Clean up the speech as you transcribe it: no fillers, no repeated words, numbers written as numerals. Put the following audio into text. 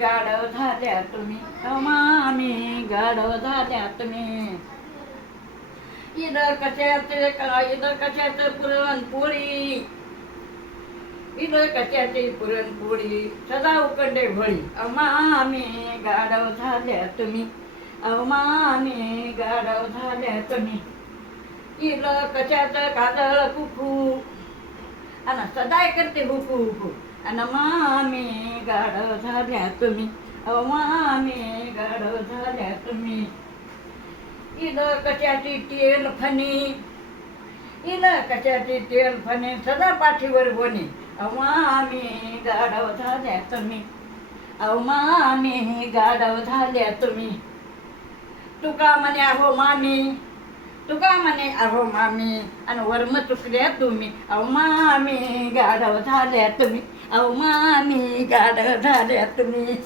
गाढव झाल्या तुम्ही, अहो मामी गाढव झाल्या तुम्ही. ईद कशाचे ईद कशाचं पुरणपोळी, ईद कशाची पुरणपोळी सदा उकडे भळी, अहो मामी गाढव झाल्या तुम्ही, अहो मामी गाढव झाल्या तुम्ही. ईद कशाचं काजळ कुकू अन सदाय करते हुकू हुकू, अन मामी गाढव झाल्या तुम्ही, अहो मामी गाढव झाल्या तुम्ही. ईद कशाची तेल फणी, ईद कशाची तेल फणी सदा पाठीवर बोनी, अहो मामी गाढव झाल्या तुम्ही, अहो मामी गाढव झाल्या तुम्ही. तुका म्हणे अहो मामी, तुका म्हणे अहो मामी, आणि वर्म चुकल्या तुम्ही, अहो मामी गाढव झाल्या तुम्ही, अहो मामी गाढव झाल्या तुम्ही.